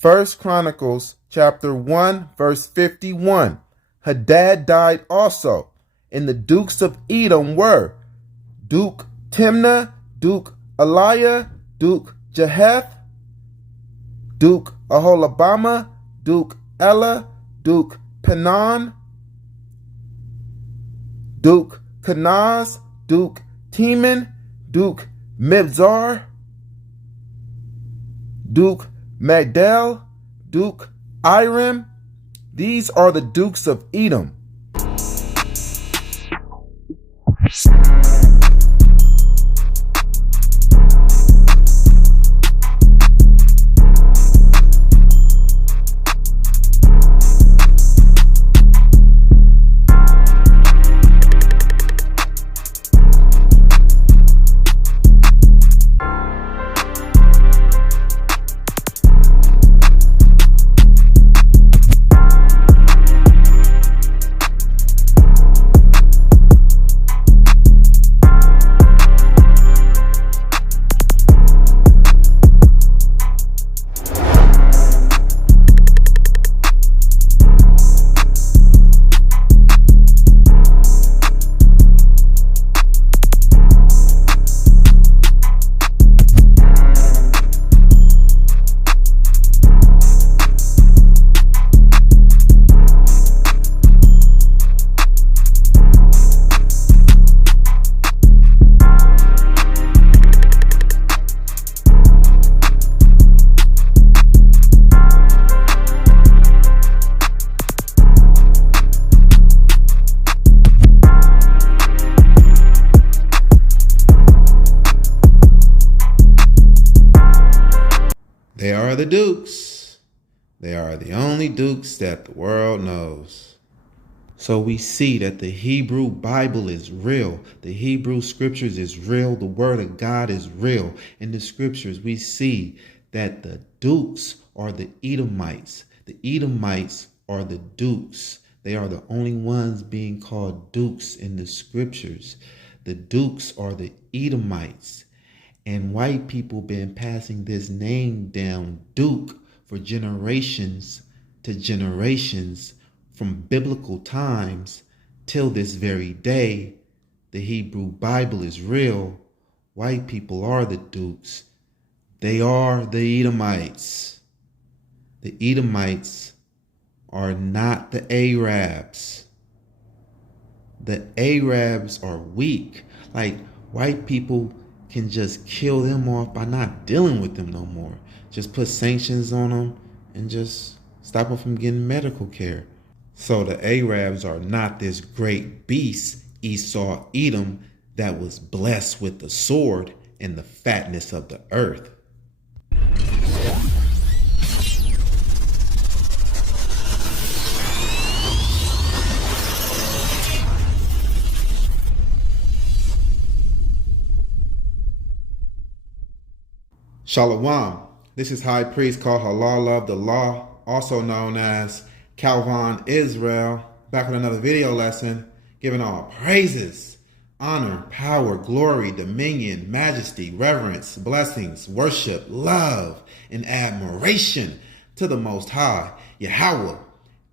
First Chronicles chapter 1, verse 51. Hadad died also, and the dukes of Edom were Duke Timnah, Duke Eliah, Duke Jeheth, Duke Aholabama, Duke Ella, Duke Penon, Duke Kenaz, Duke Teman, Duke Mibzar, Duke Magdal, Duke Iram. These are the dukes of Edom. They are the dukes. They are the only dukes that the world knows. So we see that the Hebrew Bible is real. The Hebrew scriptures is real. The word of God is real. In the scriptures, we see that the dukes are the Edomites. The Edomites are the dukes. They are the only ones being called dukes in the scriptures. The dukes are the Edomites. And white people been passing this name down, Duke, for generations to generations from biblical times till this very day. The Hebrew Bible is real. White people are the dukes. They are the Edomites. The Edomites are not the Arabs. The Arabs are weak. Like, white people can just kill them off by not dealing with them no more. Just put sanctions on them and just stop them from getting medical care. So the Arabs are not this great beast, Esau, Edom, that was blessed with the sword and the fatness of the earth. Shalom. This is High Priest called Halal of the Law, also known as Calvin Israel, back with another video lesson, giving all praises, honor, power, glory, dominion, majesty, reverence, blessings, worship, love, and admiration to the Most High, Yahweh,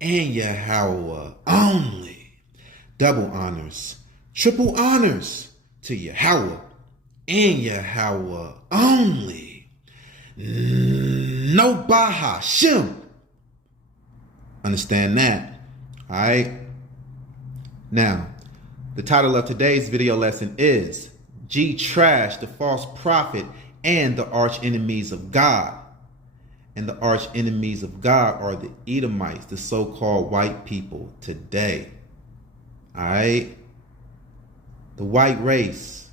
and Yahweh only. Double honors, triple honors to Yahweh and Yahweh only. No Bahashim. Understand that? All right. Now, the title of today's video lesson is G Trash, the false prophet, and the arch enemies of God. And the arch enemies of God are the Edomites, the so-called white people today. All right. The white race,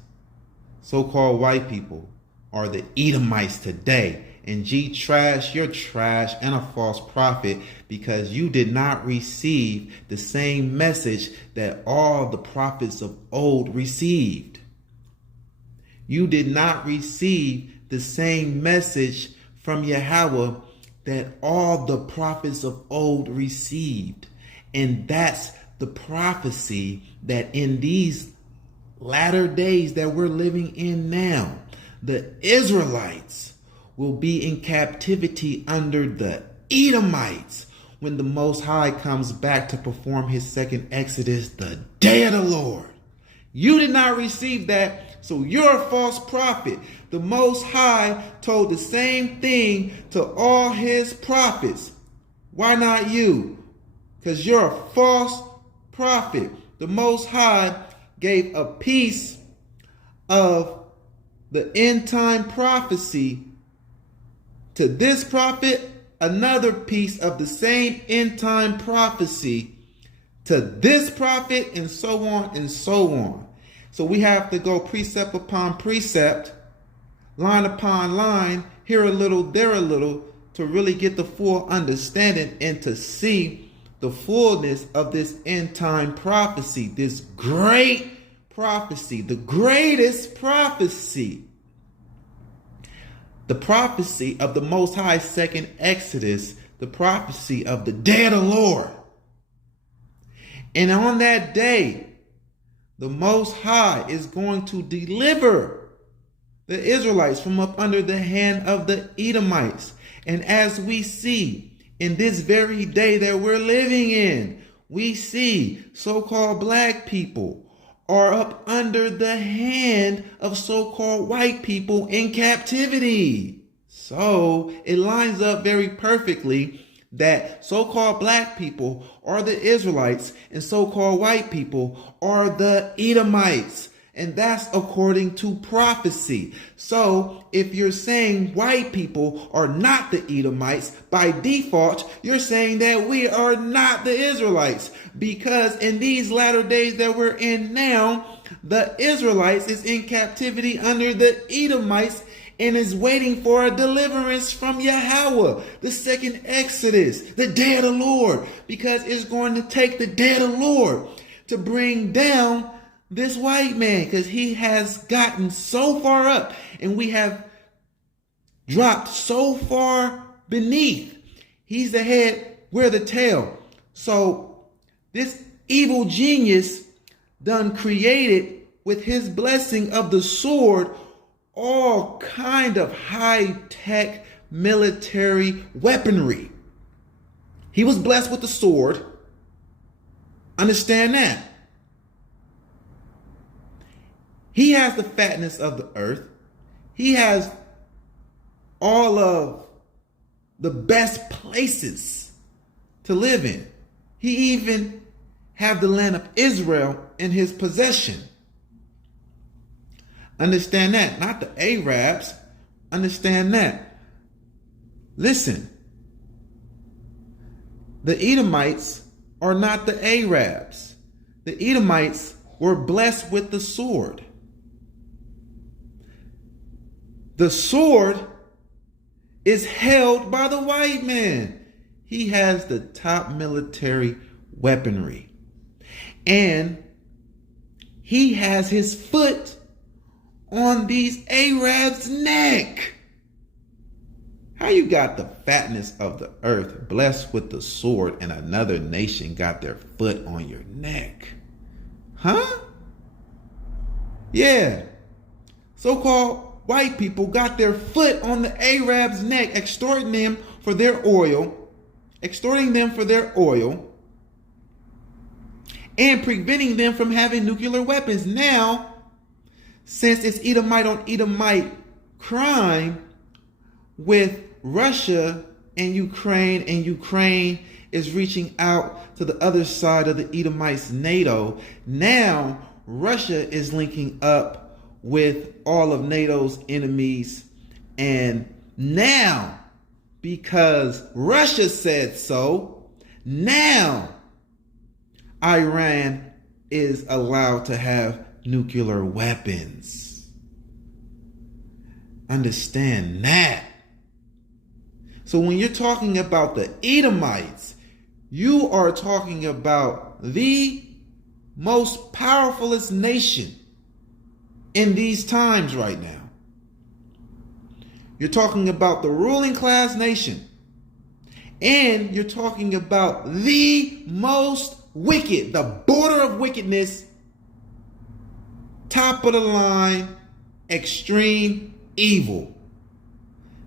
so-called white people, are the Edomites today. And G Trash, you're trash and a false prophet because you did not receive the same message that all the prophets of old received. You did not receive the same message from Yahweh that all the prophets of old received. And that's the prophecy that in these latter days that we're living in now, the Israelites will be in captivity under the Edomites when the Most High comes back to perform his second exodus, the day of the Lord. You did not receive that, so you're a false prophet. The Most High told the same thing to all his prophets. Why not you? Because you're a false prophet. The Most High gave a piece of the end time prophecy to this prophet, another piece of the same end time prophecy to this prophet, and so on and so on. So we have to go precept upon precept, line upon line, here a little, there a little, to really get the full understanding and to see the fullness of this end time prophecy, this great prophecy, the greatest prophecy. The prophecy of the Most High's second Exodus, the prophecy of the day of the Lord. And on that day, the Most High is going to deliver the Israelites from up under the hand of the Edomites. And as we see in this very day that we're living in, we see so-called black people are up under the hand of so-called white people in captivity. So it lines up very perfectly that so-called black people are the Israelites and so-called white people are the Edomites. And that's according to prophecy. So if you're saying white people are not the Edomites, by default, you're saying that we are not the Israelites. Because in these latter days that we're in now, the Israelites is in captivity under the Edomites and is waiting for a deliverance from Yahweh, the second Exodus, the day of the Lord. Because it's going to take the day of the Lord to bring down this white man, because he has gotten so far up and we have dropped so far beneath. He's the head, we're the tail. So this evil genius done created with his blessing of the sword all kind of high-tech military weaponry. He was blessed with the sword. Understand that. He has the fatness of the earth. He has all of the best places to live in. He even have the land of Israel in his possession. Understand that. Not the Arabs. Understand that. Listen. The Edomites are not the Arabs. The Edomites were blessed with the sword. The sword is held by the white man. He has the top military weaponry. And he has his foot on these Arabs' neck. How you got the fatness of the earth blessed with the sword and another nation got their foot on your neck? Huh? Yeah. So-called white people got their foot on the Arabs' neck, extorting them for their oil, and preventing them from having nuclear weapons. Now, since it's Edomite on Edomite crime with Russia and Ukraine is reaching out to the other side of the Edomites' NATO, now Russia is linking up with all of NATO's enemies. And now, because Russia said so, now Iran is allowed to have nuclear weapons. Understand that. So when you're talking about the Edomites, you are talking about the most powerfulest nation in these times right now. You're talking about the ruling class nation. And you're talking about the most wicked, the border of wickedness, top of the line, extreme evil.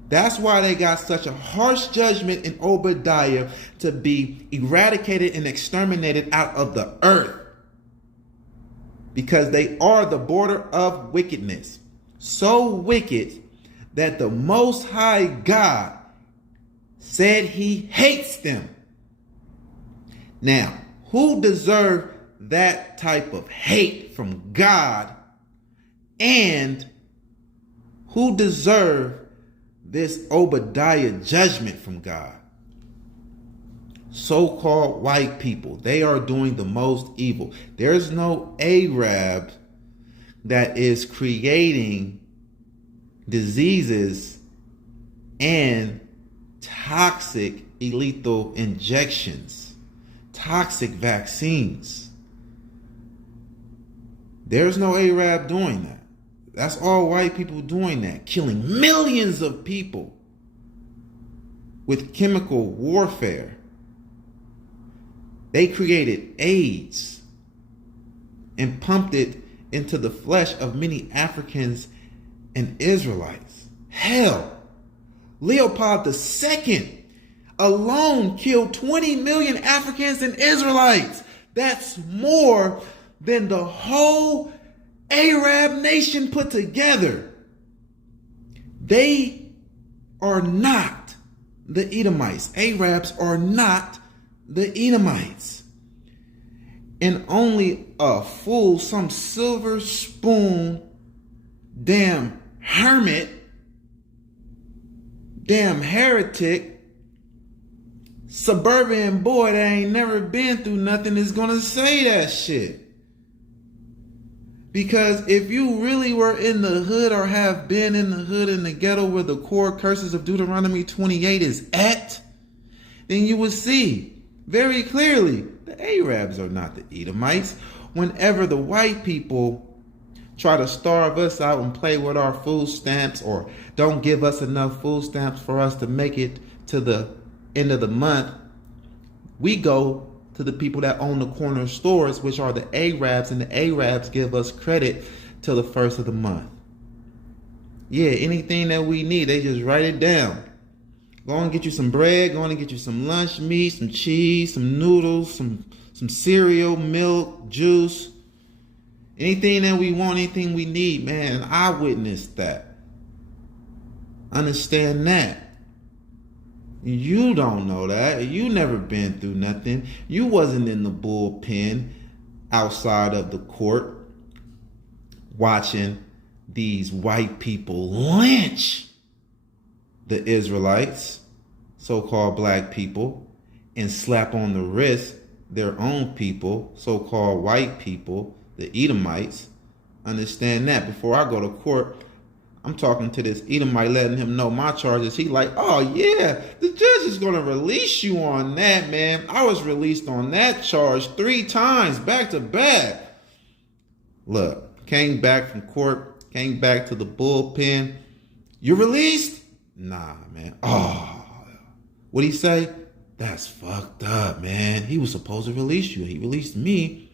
That's why they got such a harsh judgment in Obadiah to be eradicated and exterminated out of the earth. Because they are the border of wickedness. So wicked that the Most High God said he hates them. Now, who deserve that type of hate from God, and who deserve this Obadiah judgment from God? So-called white people. They are doing the most evil. There's no Arab that is creating diseases and toxic lethal injections, toxic vaccines. There's no Arab doing that. That's all white people doing that, killing millions of people with chemical warfare. They created AIDS and pumped it into the flesh of many Africans and Israelites. Hell, Leopold II alone killed 20 million Africans and Israelites. That's more than the whole Arab nation put together. They are not the Edomites. Arabs are not the Edomites. And only a fool, some silver spoon, damn hermit, damn heretic, suburban boy that ain't never been through nothing is gonna say that shit. Because if you really were in the hood or have been in the hood in the ghetto where the core curses of Deuteronomy 28 is at, then you would see very clearly the Arabs are not the Edomites. Whenever the white people try to starve us out and play with our food stamps, or don't give us enough food stamps for us to make it to the end of the month, we go to the people that own the corner stores, which are the Arabs, and the Arabs give us credit till the first of the month. Yeah, anything that we need, they just write it down. Go and get you some bread, go and get you some lunch meat, some cheese, some noodles, some cereal, milk, juice. Anything that we want, anything we need, man. I witnessed that. Understand that. You don't know that. You never been through nothing. You wasn't in the bullpen outside of the court watching these white people lynch the Israelites, so-called black people, and slap on the wrist their own people, so-called white people, the Edomites. Understand that. Before I go to court, I'm talking to this Edomite, letting him know my charges. He like, oh yeah, the judge is going to release you on that, man. I was released on that charge 3 times back to back. Look, came back from court, came back to the bullpen. You released? Nah, man. Oh, what'd he say? That's fucked up, man. He was supposed to release you. He released me.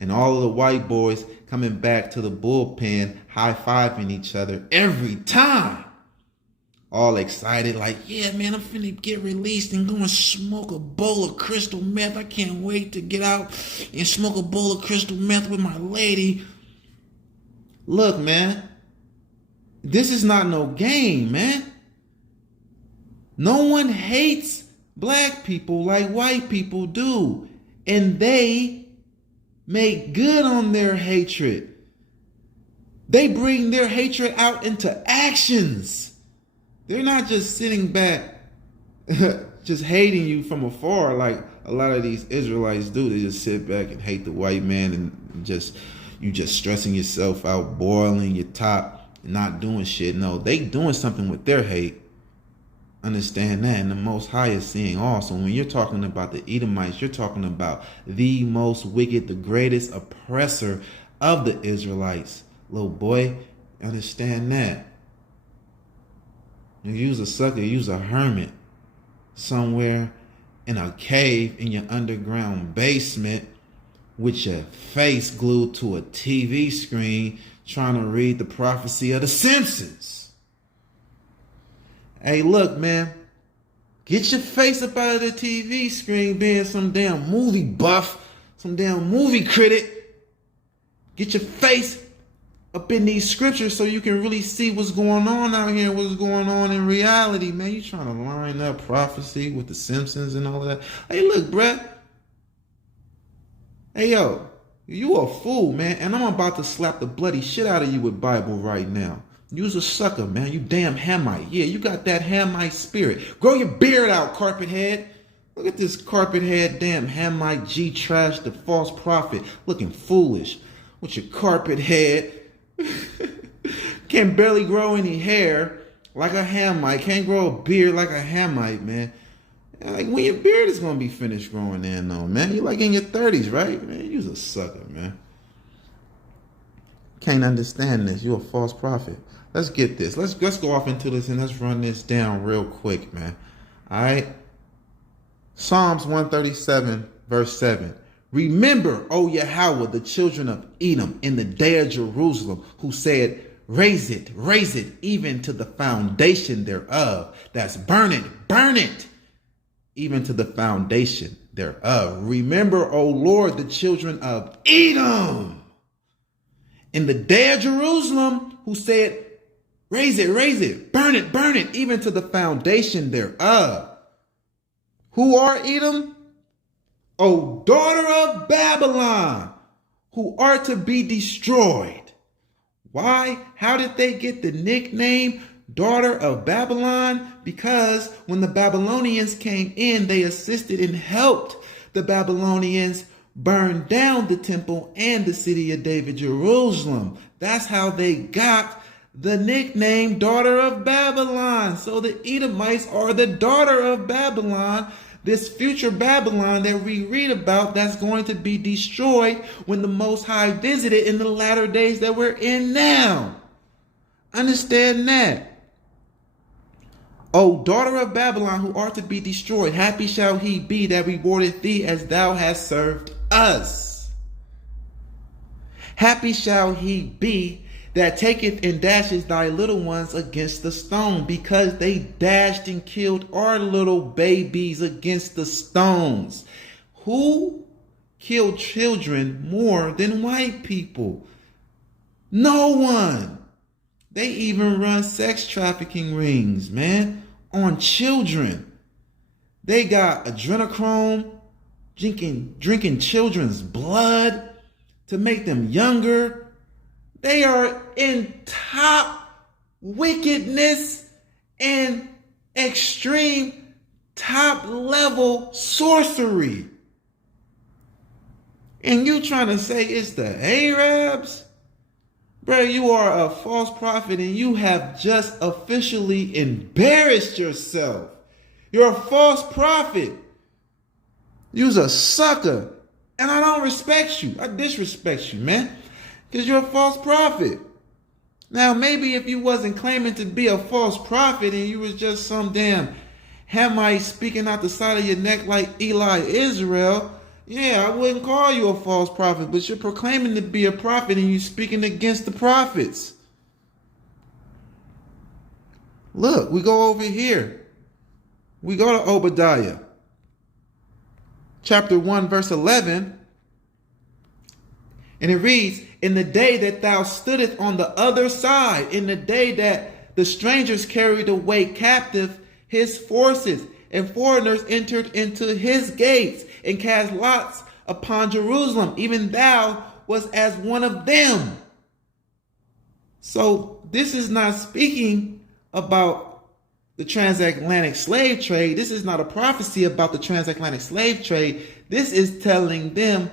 And all of the white boys coming back to the bullpen, high-fiving each other every time. All excited, like, yeah, man, I'm finna get released and go and smoke a bowl of crystal meth. I can't wait to get out and smoke a bowl of crystal meth with my lady. Look, man, this is not no game, man. No one hates black people like white people do. And they make good on their hatred. They bring their hatred out into actions. They're not just sitting back, just hating you from afar like a lot of these Israelites do. They just sit back and hate the white man, and you just stressing yourself out, boiling your top, not doing shit. No, they doing something with their hate. Understand that. And the Most High is seeing all. So when you're talking about the Edomites, you're talking about the most wicked, the greatest oppressor of the Israelites. Little boy, understand that. You use a sucker, use a hermit somewhere in a cave in your underground basement with your face glued to a TV screen trying to read the prophecy of the Simpsons. Hey, look, man. Get your face up out of the TV screen being some damn movie buff, some damn movie critic. Get your face up in these scriptures so you can really see what's going on out here and what's going on in reality, man. You trying to line up prophecy with the Simpsons and all of that. Hey, look, bruh. Hey, yo, you a fool, man. And I'm about to slap the bloody shit out of you with Bible right now. You's a sucker, man. You damn Hamite. Yeah, you got that Hamite spirit. Grow your beard out, carpet head. Look at this carpet head, damn Hamite G trash, the false prophet, looking foolish with your carpet head. Can't barely grow any hair like a Hamite. Can't grow a beard like a Hamite, man. Like, when your beard is gonna be finished growing in, though, man. You like in your 30s, right? Man, you's a sucker, man. Can't understand this. You a false prophet. Let's get this. Let's go off into this and let's run this down real quick, man. All right. Psalms 137, verse 7. Remember, O Yahweh, the children of Edom, in the day of Jerusalem, who said, raise it, even to the foundation thereof. That's burn it, even to the foundation thereof. Remember, O Lord, the children of Edom, in the day of Jerusalem, who said, raise it, burn it, even to the foundation thereof. Who are Edom? O daughter of Babylon, who are to be destroyed. Why? How did they get the nickname daughter of Babylon? Because when the Babylonians came in, they assisted and helped the Babylonians burn down the temple and the city of David, Jerusalem. That's how they got the nickname daughter of Babylon. So the Edomites are the daughter of Babylon, this future Babylon that we read about that's going to be destroyed when the Most High visited in the latter days that we're in now. Understand that. O daughter of Babylon, who art to be destroyed, happy shall he be that rewardeth thee as thou hast served us. Happy shall he be that taketh and dashes thy little ones against the stone, because they dashed and killed our little babies against the stones. Who killed children more than white people? No one. They even run sex trafficking rings, man, on children. They got adrenochrome, drinking children's blood to make them younger. They are in top wickedness and extreme top level sorcery. And you trying to say it's the Arabs? Bro, you are a false prophet and you have just officially embarrassed yourself. You're a false prophet. You's a sucker. And I don't respect you. I disrespect you, man. Because you're a false prophet. Now, maybe if you wasn't claiming to be a false prophet and you was just some damn Hamite speaking out the side of your neck like Eli Israel, yeah, I wouldn't call you a false prophet. But you're proclaiming to be a prophet and you're speaking against the prophets. Look, we go over here. We go to Obadiah. Chapter 1, verse 11. And it reads, in the day that thou stoodest on the other side, in the day that the strangers carried away captive his forces, and foreigners entered into his gates, and cast lots upon Jerusalem, even thou was as one of them. So this is not speaking about the transatlantic slave trade. This is not a prophecy about the transatlantic slave trade. This is telling them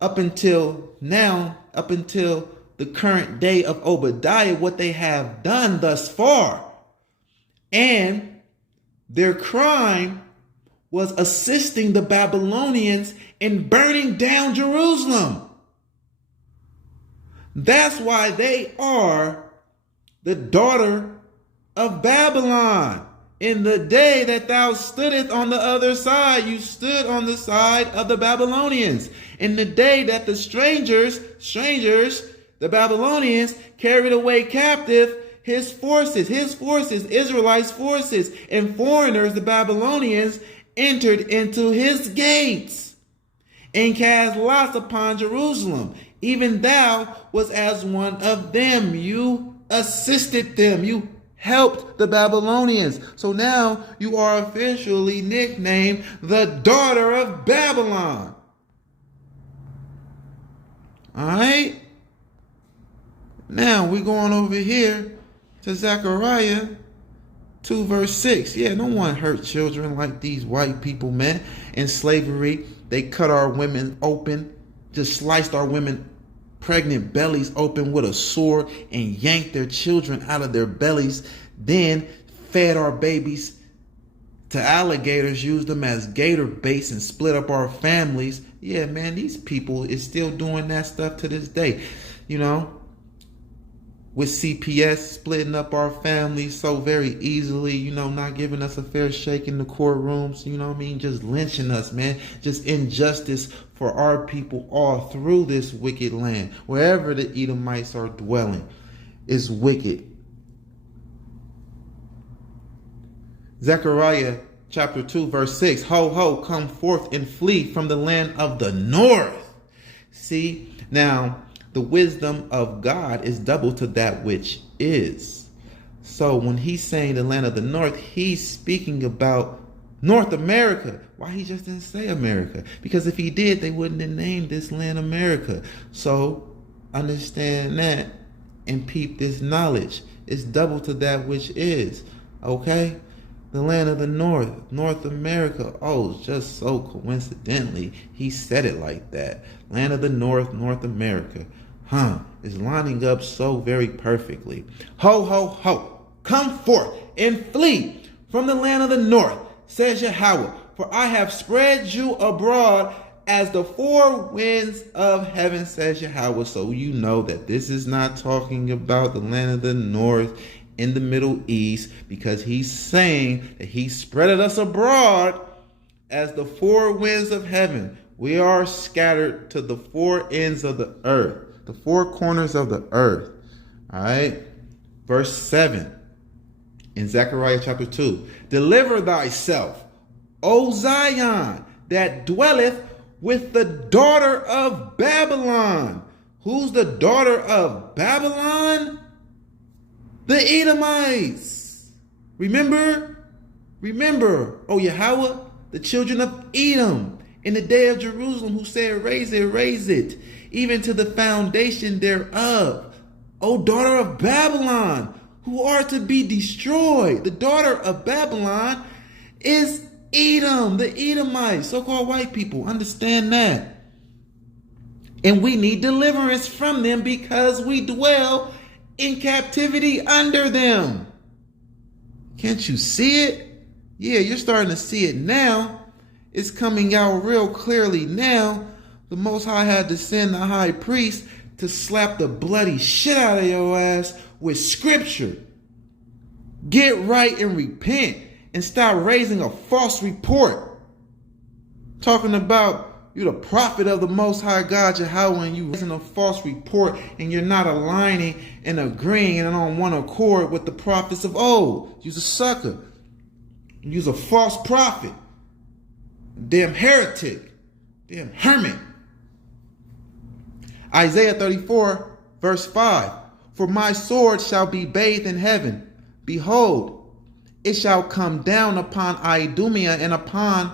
up until now, up until the current day of Obadiah, what they have done thus far. And their crime was assisting the Babylonians in burning down Jerusalem. That's why they are the daughter of Babylon. In the day that thou stoodest on the other side, you stood on the side of the Babylonians. In the day that the strangers, the Babylonians, carried away captive his forces, Israelites' forces, and foreigners, the Babylonians, entered into his gates and cast lots upon Jerusalem. Even thou was as one of them. You assisted them. You helped the Babylonians. So now you are officially nicknamed the daughter of Babylon. All right? Now we're going over here to Zechariah 2 verse 6. Yeah, no one hurt children like these white people, man. In slavery, they cut our women open, just sliced our women pregnant bellies open with a sword and yanked their children out of their bellies, then fed our babies to alligators, used them as gator baits and split up our families. Yeah, man, these people is still doing that stuff to this day. You know, with CPS splitting up our families so very easily, you know, not giving us a fair shake in the courtrooms, you know what I mean? Just lynching us, man. Just injustice for our people all through this wicked land. Wherever the Edomites are dwelling is wicked. Zechariah chapter 2 verse 6. Ho, ho, come forth and flee from the land of the north. See, now, the wisdom of God is double to that which is. So when he's saying the land of the north, he's speaking about North America. Why he just didn't say America? Because if he did, they wouldn't have named this land America. So understand that and peep this knowledge. It's double to that which is. Okay? The land of the north, North America. Oh, just so coincidentally, he said it like that. Land of the north, North America. Is lining up so very perfectly. Ho, ho, ho, come forth and flee from the land of the north, says Yahweh, for I have spread you abroad as the four winds of heaven, says Yahweh. So you know that this is not talking about the land of the north in the Middle East, because he's saying that he spreaded us abroad as the four winds of heaven. We are scattered to the four ends of the earth. The four corners of the earth. All right. Verse 7 in Zechariah chapter 2. Deliver thyself, O Zion, that dwelleth with the daughter of Babylon. Who's the daughter of Babylon? The Edomites. Remember? O Yahweh, the children of Edom, in the day of Jerusalem, who said, raise it, even to the foundation thereof. O daughter of Babylon, who are to be destroyed. The daughter of Babylon is Edom, the Edomites, so-called white people. Understand that. And we need deliverance from them because we dwell in captivity under them. Can't you see it? Yeah, you're starting to see it now. It's coming out real clearly now. The Most High had to send the high priest to slap the bloody shit out of your ass with scripture. Get right and repent and stop raising a false report. Talking about you the prophet of the Most High God Yahweh, and you raising a false report and you're not aligning and agreeing and on one accord with the prophets of old. You's a sucker. You's a false prophet. Damn heretic. Damn hermit. Isaiah 34 verse 5. For my sword shall be bathed in heaven. Behold, it shall come down upon Idumea and upon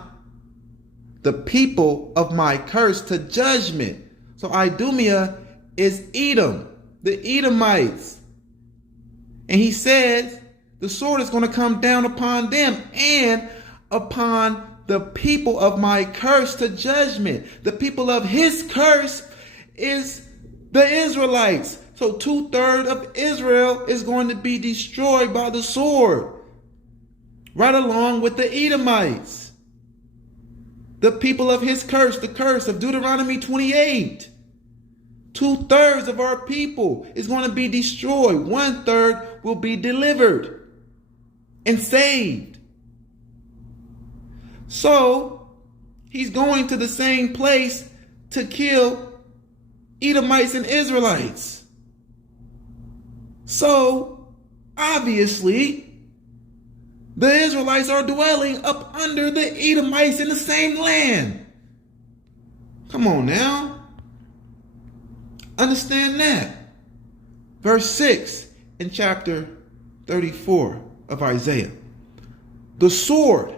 the people of my curse to judgment. So Idumea is Edom, the Edomites. And he says the sword is going to come down upon them and upon the people of my curse to judgment. The people of his curse is the Israelites. So 2/3 of Israel is going to be destroyed by the sword, right along with the Edomites. The people of his curse, the curse of Deuteronomy 28. 2/3 of our people is going to be destroyed. 1/3 will be delivered and saved. So he's going to the same place to kill Edomites and Israelites. So Obviously, the Israelites are dwelling up under the Edomites in the same land. Come on now. Understand that. Verse 6 in chapter 34 of Isaiah. The sword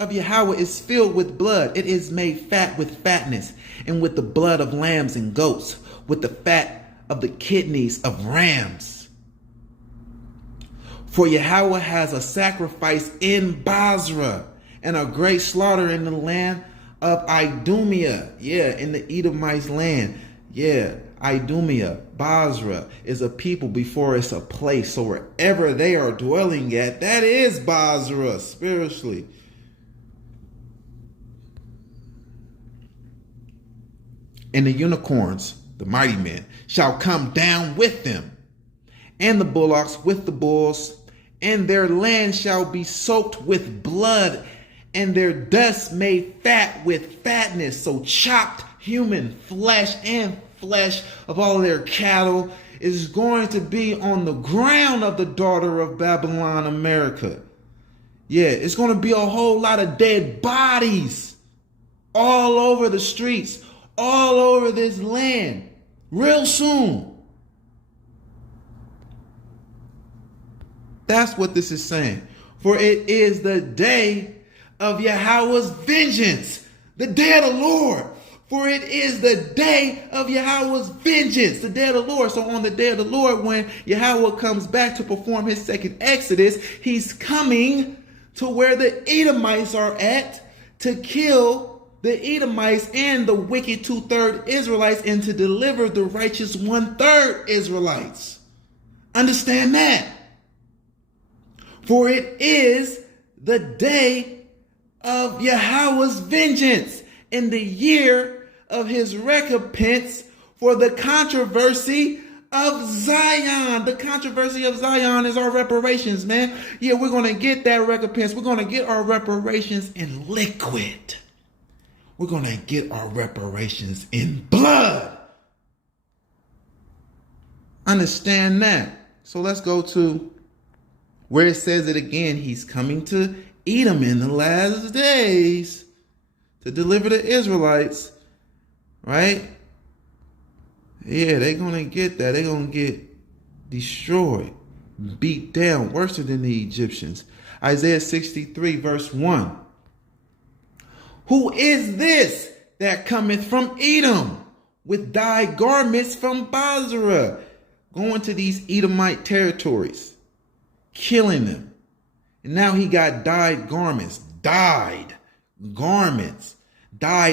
of Yahweh is filled with blood. It is made fat with fatness, and with the blood of lambs and goats, with the fat of the kidneys of rams. For Yahweh has a sacrifice in Basra, and a great slaughter in the land of Idumea. Yeah, in the Edomites land. Yeah, Idumea, Basra is a people before it's a place. So wherever they are dwelling at, that is Basra spiritually. And the unicorns, the mighty men, shall come down with them, and the bullocks with the bulls, and their land shall be soaked with blood, and their dust made fat with fatness. So chopped human flesh and flesh of all their cattle is going to be on the ground of the daughter of Babylon, America. Yeah, it's going to be a whole lot of dead bodies all over the streets, all over this land, real soon. That's what this is saying. For it is the day of Yahweh's vengeance, the day of the Lord. For it is the day of Yahweh's vengeance, the day of the Lord. So on the day of the Lord, when Yahweh comes back to perform his second Exodus, he's coming to where the Edomites are at to kill the Edomites and the wicked 2/3 Israelites, and to deliver the righteous 1/3 Israelites. Understand that. For it is the day of Yahweh's vengeance, in the year of his recompense for the controversy of Zion. The controversy of Zion is our reparations, man. Yeah, we're going to get that recompense. We're going to get our reparations in liquid. We're going to get our reparations in blood. Understand that. So let's go to where it says it again. He's coming to Edom in the last days to deliver the Israelites, right? Yeah, they're going to get that. They're going to get destroyed, beat down, worse than the Egyptians. Isaiah 63 verse 1. Who is this that cometh from Edom with dyed garments from Basra? Going to these Edomite territories, killing them. And now he got dyed garments, dyed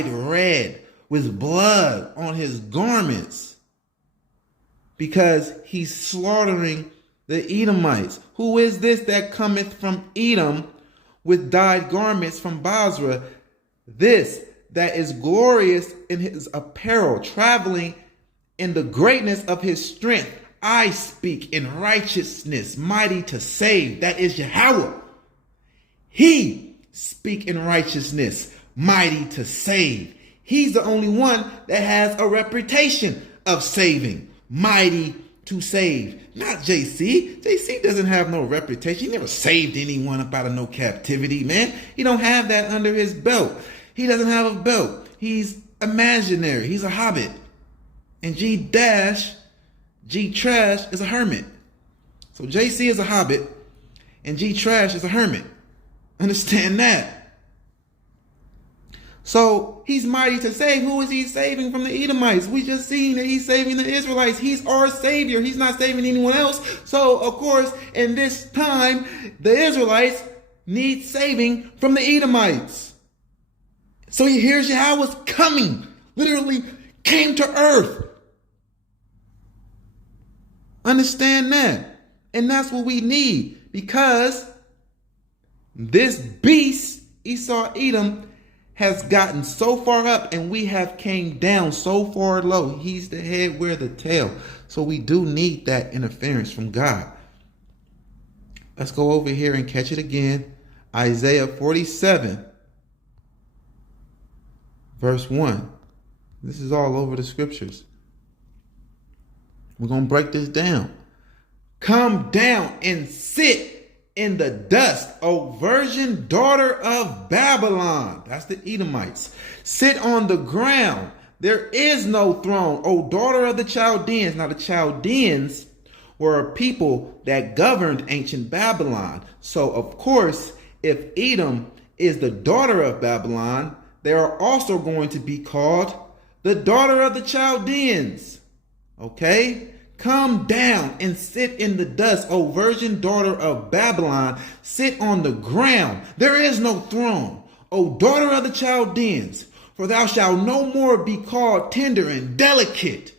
red with blood on his garments, because he's slaughtering the Edomites. Who is this that cometh from Edom with dyed garments from Basra? This that is glorious in his apparel, traveling in the greatness of his strength. I speak in righteousness, mighty to save. That is Yahweh. He speak in righteousness, mighty to save. He's the only one that has a reputation of saving, mighty to save. Not JC. JC doesn't have no reputation. He never saved anyone up out of no captivity, man. He don't have that under his belt. He doesn't have a belt. He's imaginary. He's a hobbit. And G Trash is a hermit. So JC is a hobbit and G Trash is a hermit. Understand that. So he's mighty to save. Who is he saving from the Edomites? We just seen that he's saving the Israelites. He's our savior. He's not saving anyone else. So of course, in this time, the Israelites need saving from the Edomites. So here's Yahweh's coming. Literally came to earth. Understand that. And that's what we need, because this beast, Esau Edom, has gotten so far up and we have came down so far low. He's the head, we're the tail. So we do need that interference from God. Let's go over here and catch it again. Isaiah 47, verse 1. This is all over the scriptures. We're going to break this down. Come down and sit in the dust, O virgin daughter of Babylon. That's the Edomites. Sit on the ground. There is no throne, O daughter of the Chaldeans. Now the Chaldeans were a people that governed ancient Babylon. So of course, if Edom is the daughter of Babylon, they are also going to be called the daughter of the Chaldeans. Okay? Come down and sit in the dust, O virgin daughter of Babylon. Sit on the ground. There is no throne, O daughter of the Chaldeans, for thou shalt no more be called tender and delicate.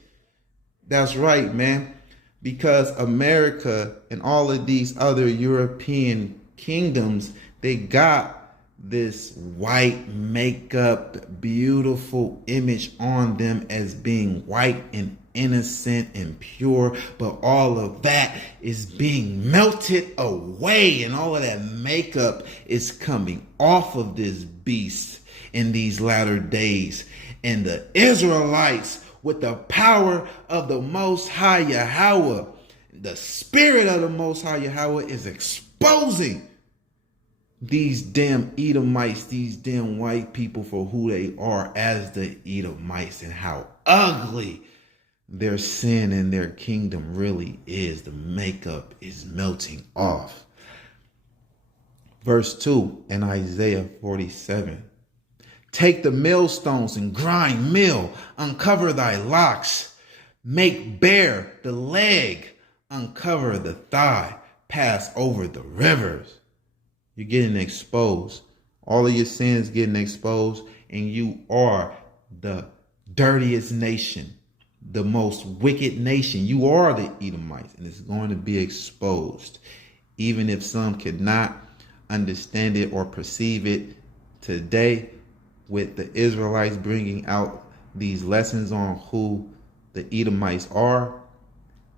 That's right, man. Because America and all of these other European kingdoms, they got this white makeup, beautiful image on them as being white and innocent and pure, but all of that is being melted away, and all of that makeup is coming off of this beast in these latter days. And the Israelites, with the power of the Most High Yahweh, the Spirit of the Most High Yahweh, is exposing these damn Edomites, these damn white people, for who they are as the Edomites, and how ugly their sin and their kingdom really is. The makeup is melting off. Verse 2 in Isaiah 47. Take the millstones and grind mill, uncover thy locks, make bare the leg, uncover the thigh, pass over the rivers. You're getting exposed. All of your sins getting exposed, and you are the dirtiest nation, the most wicked nation. You are the Edomites, and it's going to be exposed. Even if some cannot understand it or perceive it today, with the Israelites bringing out these lessons on who the Edomites are,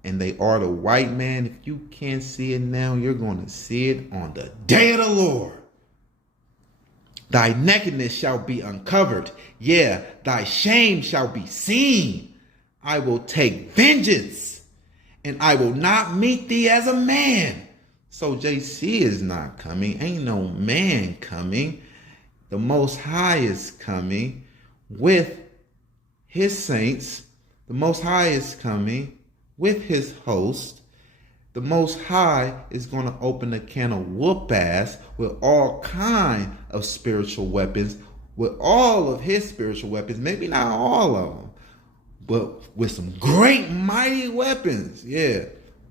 and they are the white man. If you can't see it now, you're going to see it on the day of the Lord. Thy nakedness shall be uncovered. Yeah, thy shame shall be seen. I will take vengeance, and I will not meet thee as a man. So JC is not coming. Ain't no man coming. The Most High is coming with his saints. The Most High is coming with his host. The Most High is going to open a can of whoop ass with all kind of spiritual weapons, with all of his spiritual weapons, maybe not all of them, but with some great mighty weapons. Yeah,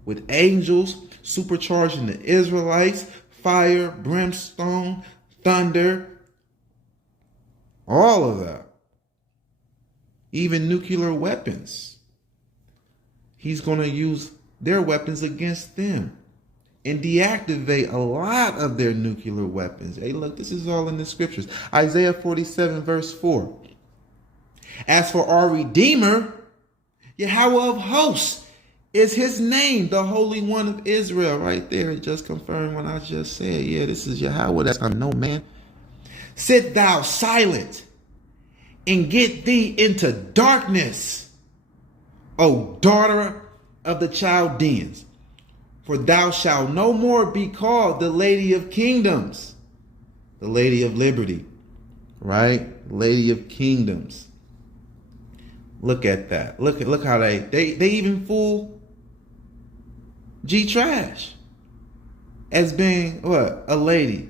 with angels supercharging the Israelites, fire, brimstone, thunder, all of that. Even nuclear weapons. He's going to use their weapons against them and deactivate a lot of their nuclear weapons. Hey, look, this is all in the scriptures. Isaiah 47 verse 4. As for our Redeemer, Yahweh of hosts is his name, the Holy One of Israel. Right there, it just confirmed what I just said. Yeah, this is Yahweh. That's no man. Sit thou silent and get thee into darkness, O daughter of the Chaldeans, for thou shalt no more be called the Lady of Kingdoms, the Lady of Liberty, right? Lady of Kingdoms. Look at that. Look how they even fool G Trash as being what? A lady.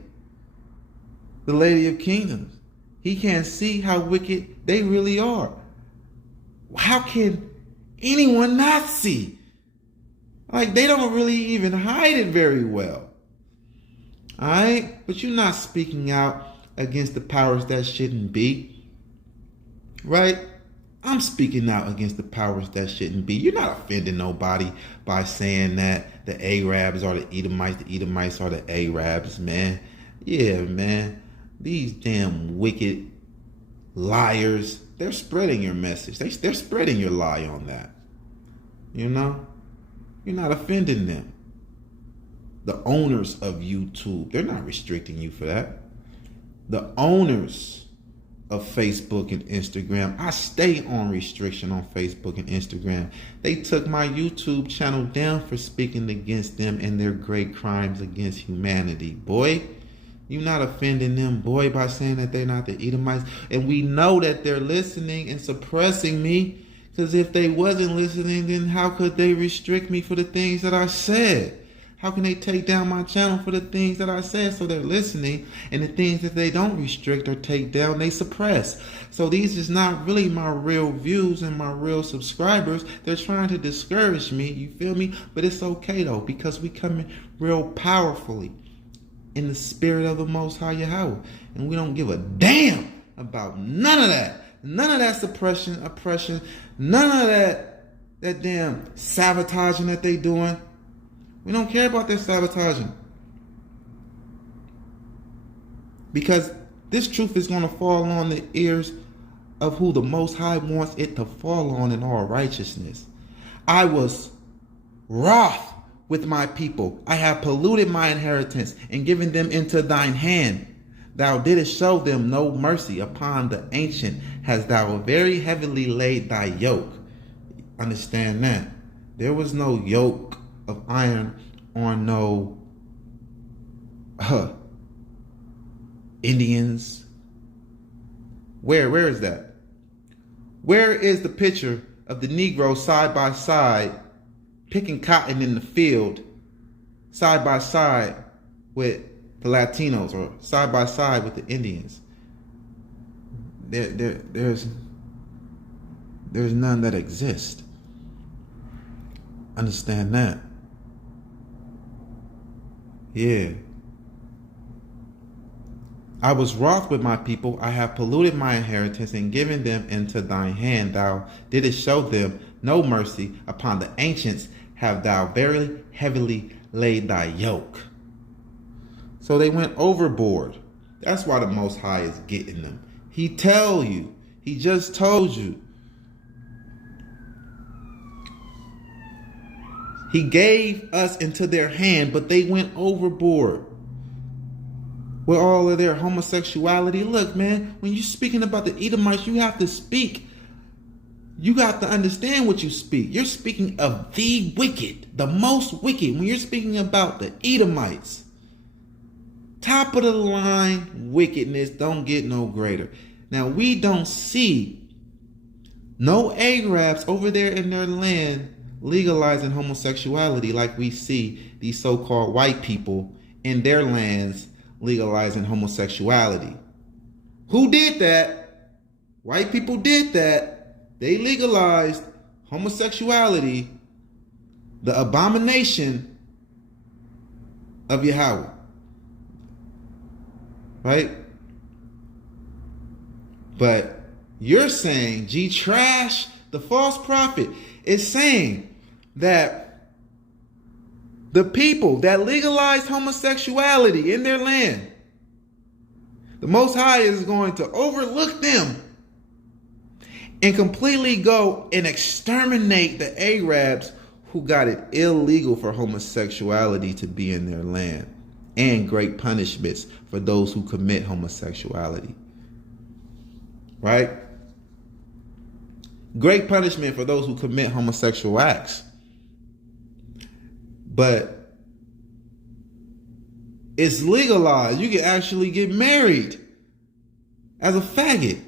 The Lady of Kingdoms. He can't see how wicked they really are. How can anyone not see? Like, they don't really even hide it very well. All right? But you're not speaking out against the powers that shouldn't be. Right? I'm speaking out against the powers that shouldn't be. You're not offending nobody by saying that the Arabs are the Edomites are the Arabs, man. Yeah, man. These damn wicked liars, they're spreading your message. They're spreading your lie on that. You know? You're not offending them. The owners of YouTube, they're not restricting you for that. The owners of Facebook and Instagram. I stay on restriction on Facebook and Instagram. They took my YouTube channel down for speaking against them and their great crimes against humanity. Boy, you not offending them, boy, by saying that they're not the Edomites. And we know that they're listening and suppressing me, because if they wasn't listening, then how could they restrict me for the things that I said? How can they take down my channel for the things that I said? So they're listening, and the things that they don't restrict or take down, they suppress. So these is not really my real views and my real subscribers. They're trying to discourage me, you feel me? But it's okay though, because we come in real powerfully in the spirit of the Most High Yahweh. And we don't give a damn about none of that. None of that suppression, oppression, none of that damn sabotaging that they doing. We don't care about their sabotaging. Because this truth is going to fall on the ears of who the Most High wants it to fall on in all righteousness. I was wroth with my people. I have polluted my inheritance and given them into thine hand. Thou didst show them no mercy. Upon the ancient hast thou very heavily laid thy yoke. Understand that. There was no yoke of iron on no Indians. Where is that? Where is the picture of the Negro side by side picking cotton in the field, side by side with the Latinos, or side by side with the Indians? There's none that exist. Understand that. Yeah. I was wroth with my people. I have polluted my inheritance and given them into thine hand. Thou didst show them no mercy. Upon the ancients have thou very heavily laid thy yoke. So they went overboard. That's why the Most High is getting them. He tell you. He just told you. He gave us into their hand, but they went overboard with all of their homosexuality. Look, man, when you're speaking about the Edomites, you have to speak. You have to understand what you speak. You're speaking of the wicked, the most wicked. When you're speaking about the Edomites, top of the line wickedness, don't get no greater. Now, we don't see no Arabs over there in their land legalizing homosexuality like we see these so-called white people in their lands legalizing homosexuality. Who did that? White people did that. They legalized homosexuality, the abomination of Yahweh. Right? But you're saying, G Trash, the false prophet, is saying that the people that legalized homosexuality in their land, the Most High is going to overlook them and completely go and exterminate the Arabs who got it illegal for homosexuality to be in their land, and great punishments for those who commit homosexuality. Right? Great punishment for those who commit homosexual acts. But it's legalized. You can actually get married as a faggot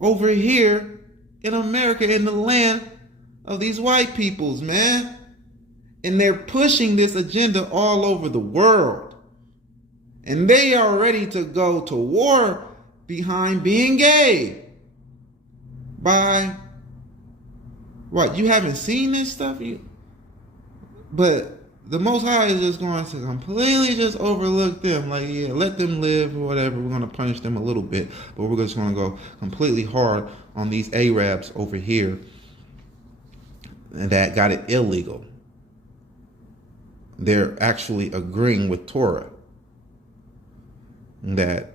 over here in America, in the land of these white peoples, man. And they're pushing this agenda all over the world. And they are ready to go to war behind being gay. By what? You haven't seen this stuff? But the Most High is just going to completely just overlook them. Like, yeah, let them live or whatever. We're going to punish them a little bit, but we're just going to go completely hard on these Arabs over here that got it illegal. They're actually agreeing with Torah that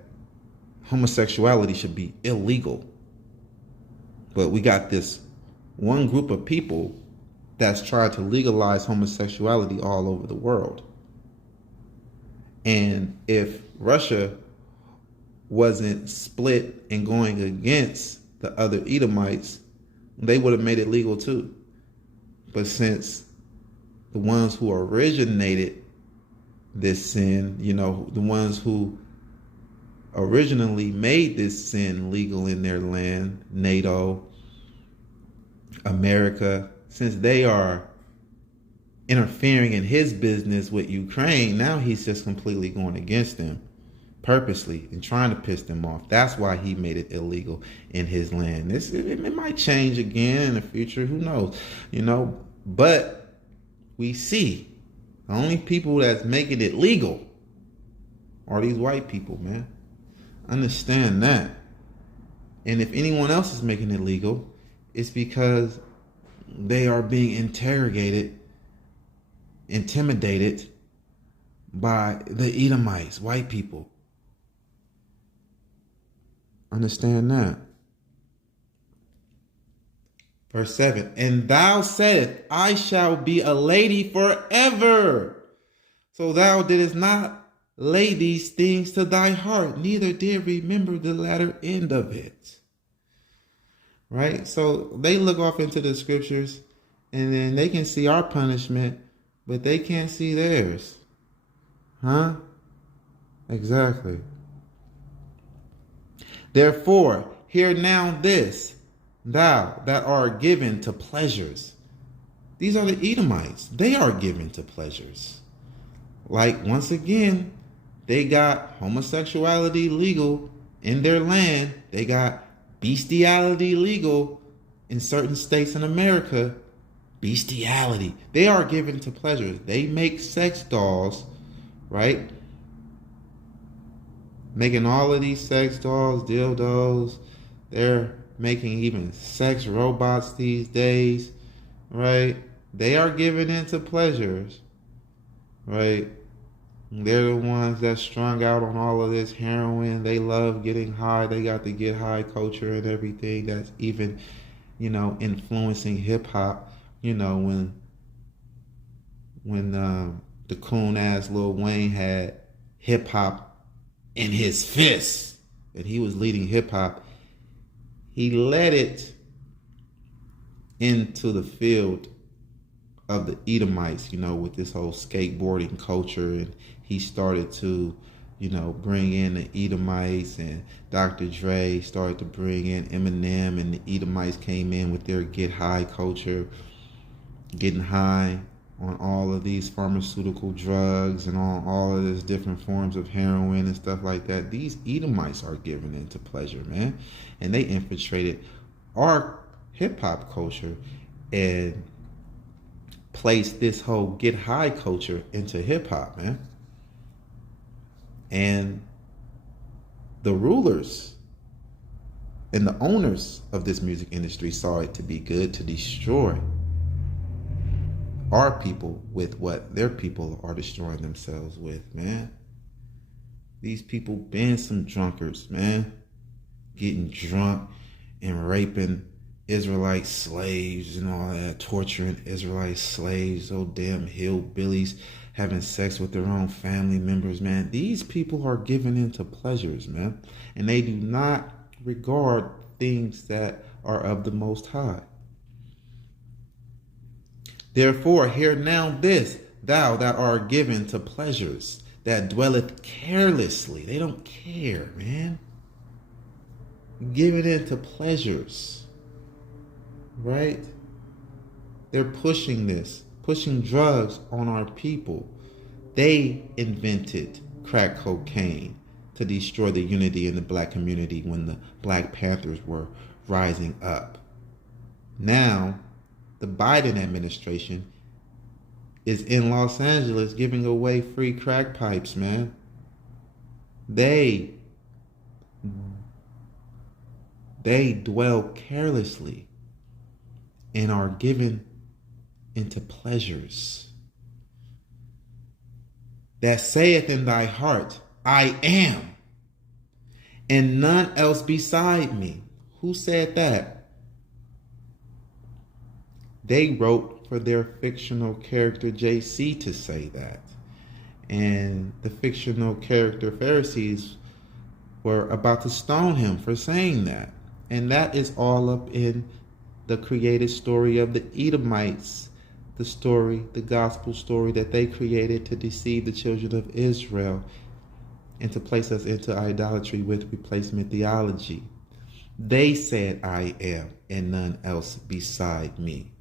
homosexuality should be illegal. But we got this one group of people that's tried to legalize homosexuality all over the world. And if Russia wasn't split and going against the other Edomites, they would have made it legal too. But since the ones who originated this sin, the ones who originally made this sin legal in their land, NATO, America, since they are interfering in his business with Ukraine, now he's just completely going against them purposely and trying to piss them off. That's why he made it illegal in his land. It might change again in the future. Who knows? But we see the only people that's making it legal are these white people, man. Understand that. And if anyone else is making it legal, it's because they are being intimidated by the Edomites, white people. Understand that. Verse 7, and thou saidst, I shall be a lady forever. So thou didst not lay these things to thy heart, neither did remember the latter end of it. Right? So they look off into the scriptures and then they can see our punishment, but they can't see theirs. Huh? Exactly. Therefore, hear now this, thou that are given to pleasures. These are the Edomites. They are given to pleasures. Like, once again, they got homosexuality legal in their land. They got bestiality legal in certain states in America. Bestiality. They are given to pleasures. They make sex dolls, right? Making all of these sex dolls, dildos. They're making even sex robots these days, right? They are given into pleasures, right? They're the ones that strung out on all of this heroin. They love getting high. They got the get high culture and everything that's even, influencing hip hop. When the coon ass Lil Wayne had hip hop in his fists and he was leading hip hop, he led it into the field of the Edomites, with this whole skateboarding culture, and he started to, bring in the Edomites, and Dr. Dre started to bring in Eminem, and the Edomites came in with their get high culture, getting high on all of these pharmaceutical drugs and on all of these different forms of heroin and stuff like that. These Edomites are given into pleasure, man. And they infiltrated our hip-hop culture and placed this whole get high culture into hip-hop, man. And the rulers and the owners of this music industry saw it to be good to destroy our people with what their people are destroying themselves with, man. These people been some drunkards, man. Getting drunk and raping Israelite slaves and all that, torturing Israelite slaves, oh damn hillbillies, having sex with their own family members, man. These people are given into pleasures, man. And they do not regard things that are of the Most High. Therefore, hear now this, thou that art given to pleasures, that dwelleth carelessly. They don't care, man. Given into pleasures, right? They're pushing drugs on our people. They invented crack cocaine to destroy the unity in the black community when the Black Panthers were rising up. Now, the Biden administration is in Los Angeles giving away free crack pipes, man. They dwell carelessly and are given into pleasures. That saith in thy heart, I am, and none else beside me. Who said that? They wrote for their fictional character JC to say that. And the fictional character Pharisees were about to stone him for saying that. And that is all up in the created story of the Edomites, the story, the gospel story that they created to deceive the children of Israel and to place us into idolatry with replacement theology. They said, I am, and none else beside me,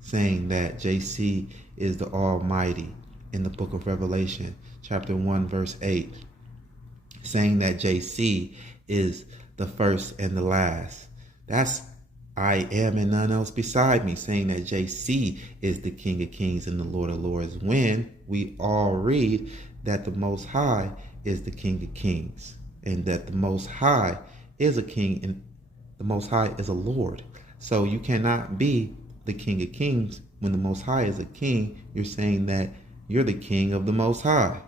saying that JC is the Almighty in the book of Revelation, chapter 1, verse 8, saying that JC is the first and the last. That's I am and none else beside me, saying that JC is the King of Kings and the Lord of Lords, when we all read that the Most High is the King of Kings, and that the Most High is a king and the Most High is a Lord. So you cannot be the King of Kings when the Most High is a king. You're saying that you're the king of the Most High.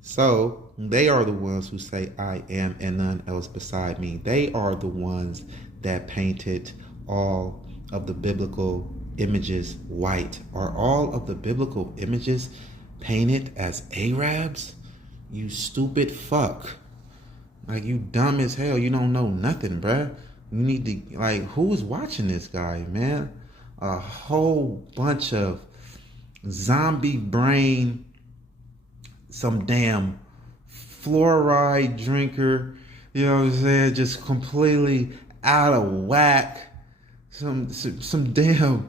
So they are the ones who say, I am and none else beside me. They are the ones that painted all of the biblical images white. Are all of the biblical images painted as Arabs? You stupid fuck. Like, you dumb as hell. You don't know nothing, bruh. You need to, like, who is watching this guy, man? A whole bunch of zombie brain, some damn fluoride drinker, you know what I'm saying? Just completely out of whack. Some damn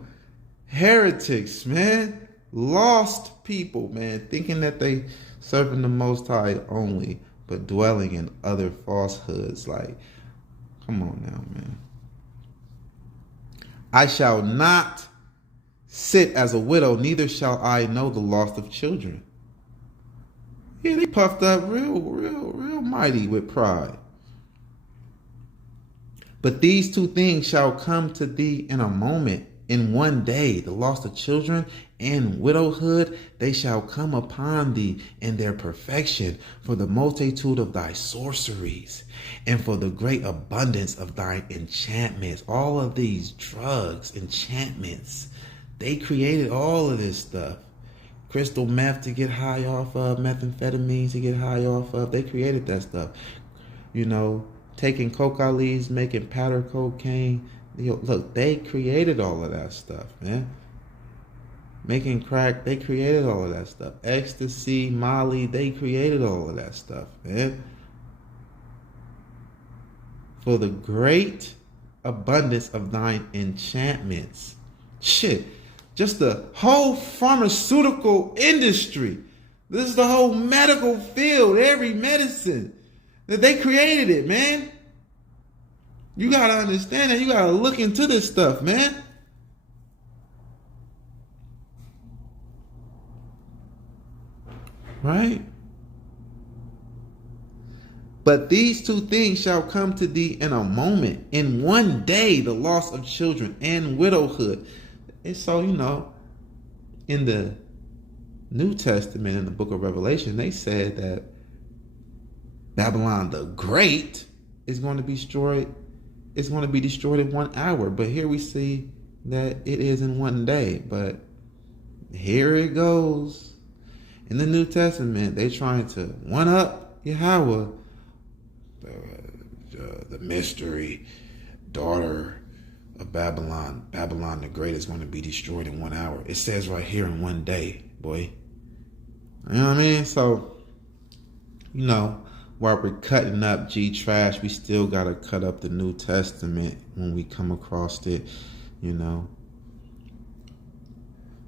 heretics, man. Lost people, man, thinking that they serving the Most High only, but dwelling in other falsehoods. Like, come on now, man. I shall not sit as a widow, neither shall I know the loss of children. Yeah, they puffed up real mighty with pride. But these two things shall come to thee in a moment, in one day, the loss of children and widowhood, they shall come upon thee in their perfection, for the multitude of thy sorceries, and for the great abundance of thine enchantments. All of these drugs, enchantments, they created all of this stuff. Crystal meth to get high off of, methamphetamines to get high off of. They created that stuff. You know, taking coca leaves, making powder cocaine. Look, they created all of that stuff, man. Making crack, they created all of that stuff. Ecstasy, Molly, they created all of that stuff, man. For the great abundance of thine enchantments. Shit. Just the whole pharmaceutical industry. This is the whole medical field, every medicine. That they created it, man. You gotta understand that. You gotta look into this stuff, man. Right? But these two things shall come to thee in a moment, in one day, the loss of children and widowhood. And so, you know, in the New Testament, in the book of Revelation, they said that Babylon the Great is going to be destroyed. It's going to be destroyed in 1 hour. But here we see that it is in one day. But here it goes. In the New Testament, they're trying to one-up Yahweh, the mystery daughter of Babylon. Babylon the Great is going to be destroyed in 1 hour. It says right here in one day, boy. You know what I mean? So, you know, while we're cutting up G-Trash, we still got to cut up the New Testament when we come across it, you know.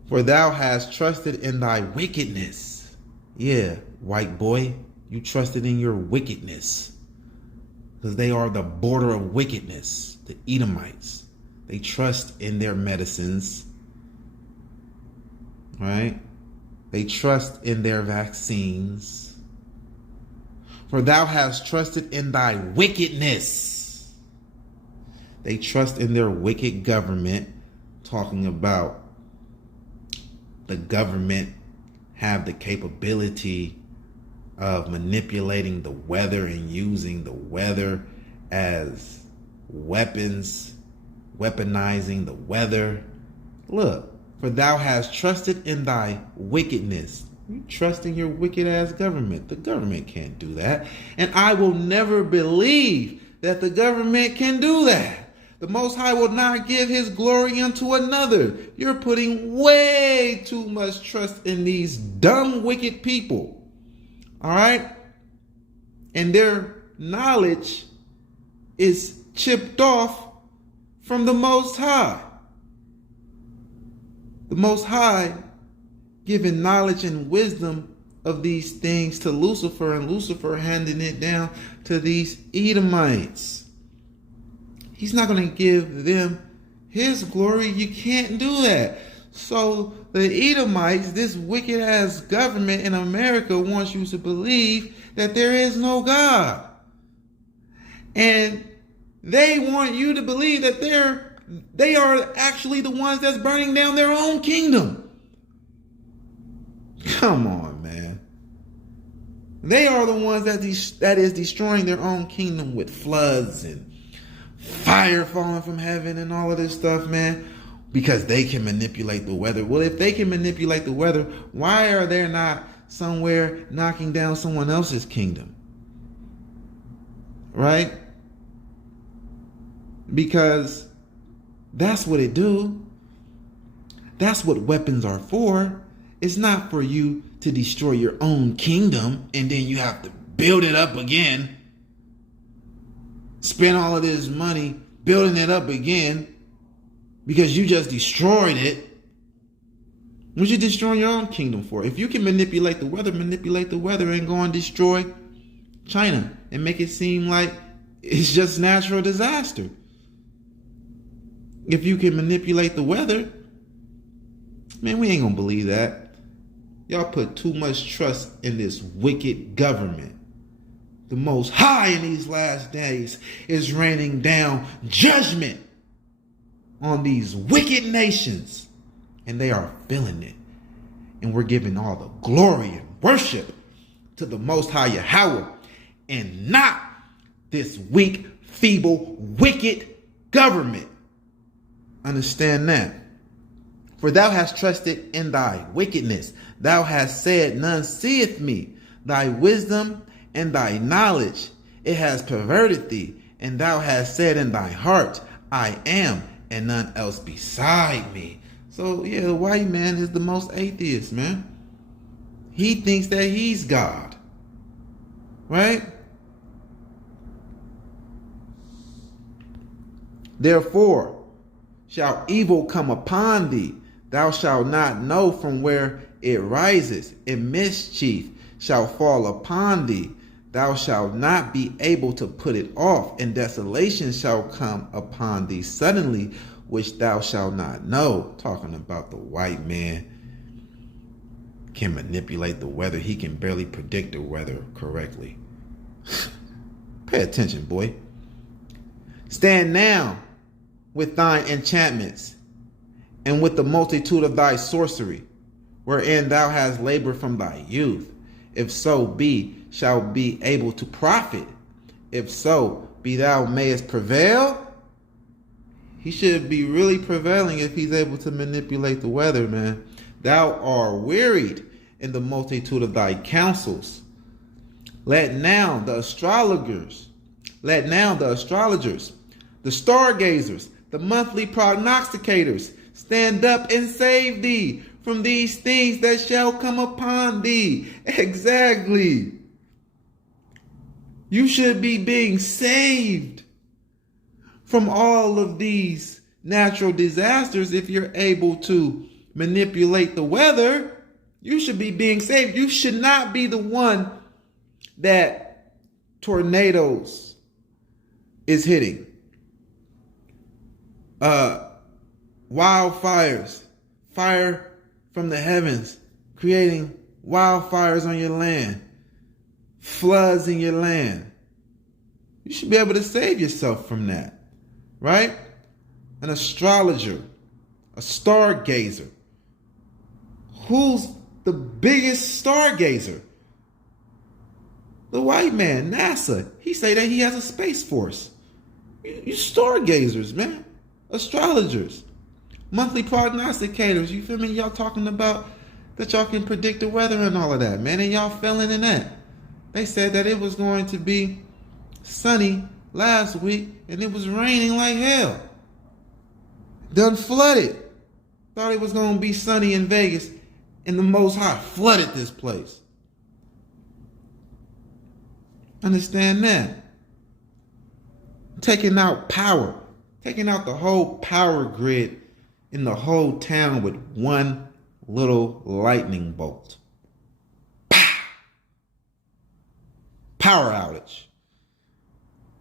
For thou hast trusted in thy wickedness. Yeah, white boy, you trusted in your wickedness. Because they are the border of wickedness, the Edomites. They trust in their medicines, right? They trust in their vaccines. For thou hast trusted in thy wickedness. They trust in their wicked government, talking about the government have the capability of manipulating the weather and using the weather as weapons, weaponizing the weather. Look, for thou hast trusted in thy wickedness. You trust in your wicked ass government. The government can't do that. And I will never believe that the government can do that. The Most High will not give his glory unto another. You're putting way too much trust in these dumb, wicked people. All right? And their knowledge is chipped off from the Most High. The Most High giving knowledge and wisdom of these things to Lucifer, and Lucifer handing it down to these Edomites. He's not going to give them his glory. You can't do that. So the Edomites, this wicked ass government in America, wants you to believe that there is no God. And they want you to believe that they are actually the ones that's burning down their own kingdom. Come on, man. They are the ones that is destroying their own kingdom with floods and fire falling from heaven and all of this stuff, man, because they can manipulate the weather. Well, if they can manipulate the weather, why are they not somewhere knocking down someone else's kingdom? Right? Because that's what it do. That's what weapons are for. It's not for you to destroy your own kingdom and then you have to build it up again. Spend all of this money building it up again because you just destroyed it. What you destroying your own kingdom for? If you can manipulate the weather and go and destroy China and make it seem like it's just natural disaster. If you can manipulate the weather, man, we ain't gonna believe that. Y'all put too much trust in this wicked government. The Most High in these last days is raining down judgment on these wicked nations. And they are feeling it. And we're giving all the glory and worship to the Most High Yahweh and not this weak, feeble, wicked government. Understand that. For thou hast trusted in thy wickedness. Thou hast said, none seeth me. Thy wisdom and thy knowledge, it has perverted thee. And thou hast said in thy heart, I am, and none else beside me. So yeah, the white man is the most atheist, man. He thinks that he's God. Right? Therefore shall evil come upon thee. Thou shalt not know from where it rises, and mischief shall fall upon thee. Thou shalt not be able to put it off, and desolation shall come upon thee suddenly, which thou shalt not know. Talking about the white man can manipulate the weather. He can barely predict the weather correctly. Pay attention, boy. Stand now with thine enchantments, and with the multitude of thy sorcery, wherein thou hast labored from thy youth. If so be, shall be able to profit. If so be thou mayest prevail. He should be really prevailing if he's able to manipulate the weather, man. Thou art wearied in the multitude of thy counsels. Let now the astrologers, the stargazers, the monthly prognosticators stand up and save thee from these things that shall come upon thee. Exactly. You should be being saved from all of these natural disasters if you're able to manipulate the weather. You should be being saved. You should not be the one that tornadoes is hitting. Wildfires, fire from the heavens, creating wildfires on your land, floods in your land. You should be able to save yourself from that, right? An astrologer, a stargazer. Who's the biggest stargazer? The white man, NASA. He say that he has a space force. You stargazers, man. Astrologers. Monthly prognosticators. You feel me? Y'all talking about that y'all can predict the weather and all of that, man, and y'all failing in that. They said that it was going to be sunny last week and it was raining like hell. Done flooded. Thought it was going to be sunny in Vegas and the Most High flooded this place. Understand that? Taking out power. Taking out the whole power grid in the whole town with one little lightning bolt. Pow! Power outage.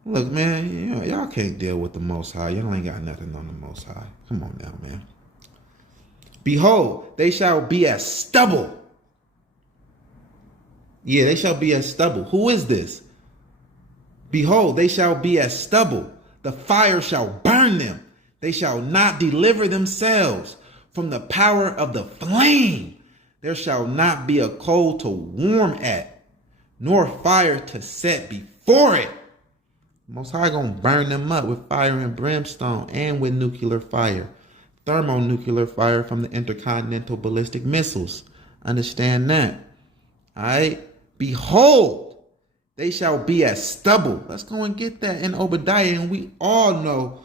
Look, man, y'all can't deal with the Most High. Y'all ain't got nothing on the Most High. Come on now, man. Behold, they shall be as stubble. Yeah, they shall be as stubble. Who is this? Behold, they shall be as stubble. The fire shall burn them. They shall not deliver themselves from the power of the flame. There shall not be a coal to warm at, nor fire to set before it. Most High gonna burn them up with fire and brimstone and with nuclear fire. Thermonuclear fire from the intercontinental ballistic missiles. Understand that. All right. Behold, they shall be as stubble. Let's go and get that in Obadiah. And we all know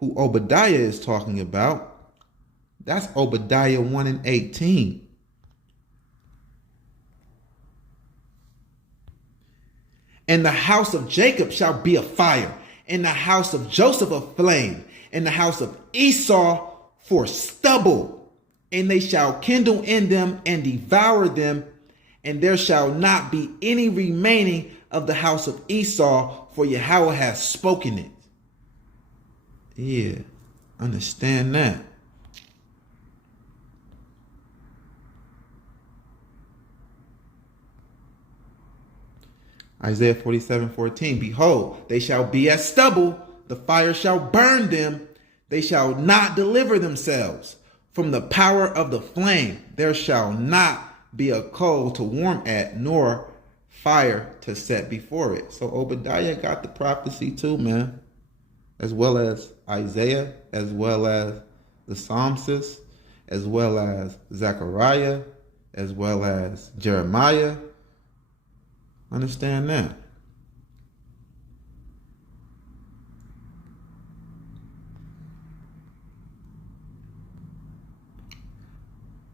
who Obadiah is talking about. That's Obadiah 1 and 18. And the house of Jacob shall be a fire, and the house of Joseph a flame, and the house of Esau for stubble. And they shall kindle in them and devour them, and there shall not be any remaining of the house of Esau, for Yahweh has spoken it. Yeah, understand that. Isaiah 47:14. Behold, they shall be as stubble, the fire shall burn them, they shall not deliver themselves from the power of the flame. There shall not be a coal to warm at, nor fire to set before it. So Obadiah got the prophecy too, man, as well as Isaiah, as well as the Psalmists, as well as Zechariah, as well as Jeremiah. Understand that.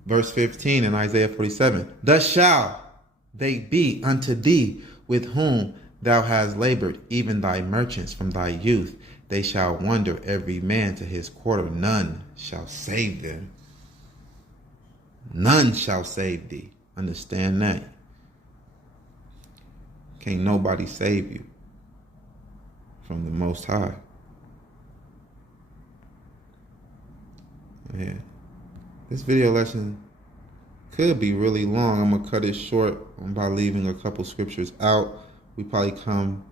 Verse 15 in Isaiah 47. Thus shall they be unto thee with whom thou hast labored, even thy merchants from thy youth. They shall wander every man to his quarter. None shall save them. None shall save thee. Understand that. Can't nobody save you from the Most High. Yeah. This video lesson could be really long. I'm gonna cut it short by leaving a couple scriptures out. We probably come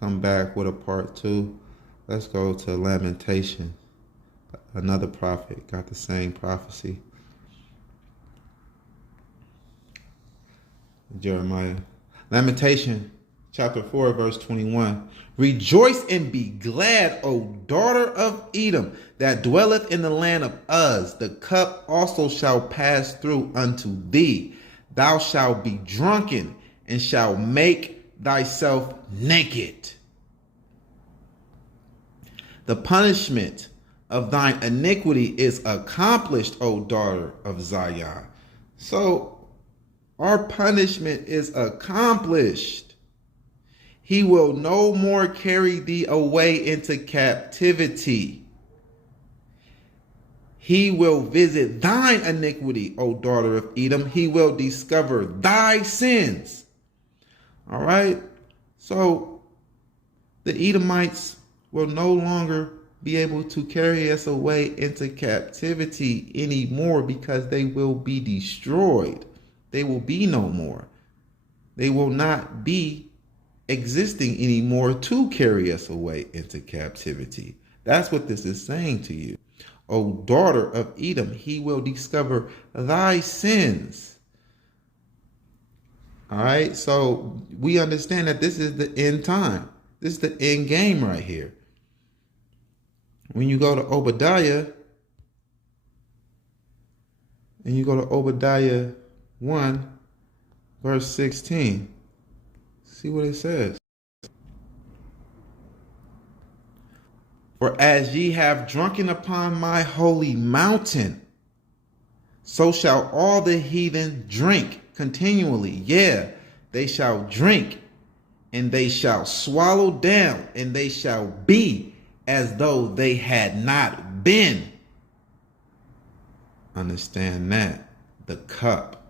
back with a part 2. Let's go to Lamentation. Another prophet got the same prophecy. Jeremiah. Lamentation chapter 4 verse 21. Rejoice and be glad, O daughter of Edom, that dwelleth in the land of Uz. The cup also shall pass through unto thee. Thou shalt be drunken and shalt make thyself naked. The punishment of thine iniquity is accomplished, O daughter of Zion. So our punishment is accomplished. He will no more carry thee away into captivity. He will visit thine iniquity, O daughter of Edom. He will discover thy sins. All right. So the Edomites will no longer be able to carry us away into captivity anymore because they will be destroyed. They will be no more. They will not be existing anymore to carry us away into captivity. That's what this is saying to you. O daughter of Edom, he will discover thy sins. All right, so we understand that this is the end time. This is the end game right here. When you go to Obadiah, and you go to Obadiah 1, verse 16. See what it says. For as ye have drunken upon my holy mountain, so shall all the heathen drink continually. Yeah, they shall drink, and they shall swallow down, and they shall be as though they had not been. Understand that. The cup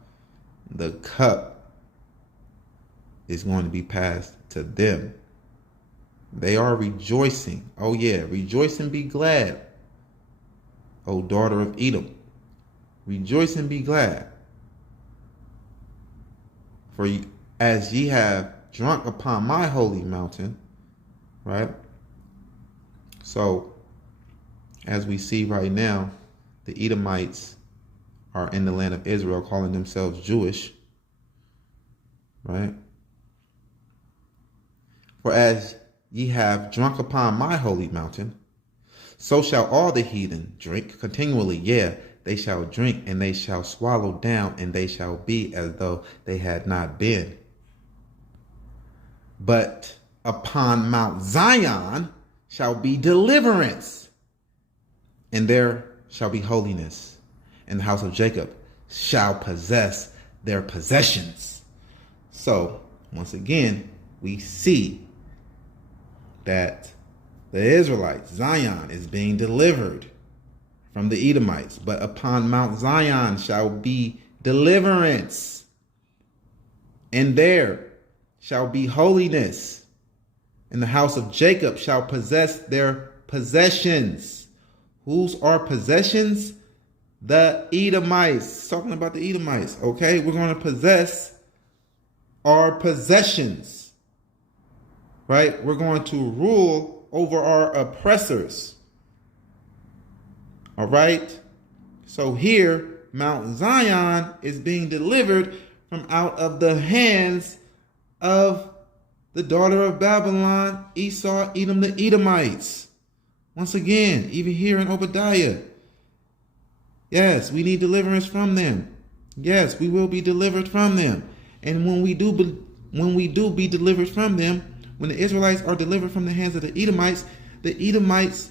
is going to be passed to them. They are rejoicing. Oh yeah, rejoice and be glad, O daughter of Edom. Rejoice and be glad. For as ye have drunk upon my holy mountain, right? So, as we see right now, the Edomites are in the land of Israel calling themselves Jewish, right? For as ye have drunk upon my holy mountain, so shall all the heathen drink continually. Yeah, they shall drink, and they shall swallow down, and they shall be as though they had not been. But upon Mount Zion shall be deliverance, and there shall be holiness, and the house of Jacob shall possess their possessions. So, once again, we see that the Israelites, Zion, is being delivered from the Edomites. But upon Mount Zion shall be deliverance, and there shall be holiness, and the house of Jacob shall possess their possessions. Whose are possessions? The Edomites. Talking about the Edomites. Okay, we're going to possess our possessions. Right? We're going to rule over our oppressors. All right? So here, Mount Zion is being delivered from out of the hands of the daughter of Babylon, Esau, Edom, the Edomites. Once again, even here in Obadiah. Yes, we need deliverance from them. Yes, we will be delivered from them. And when we do be delivered from them, when the Israelites are delivered from the hands of the Edomites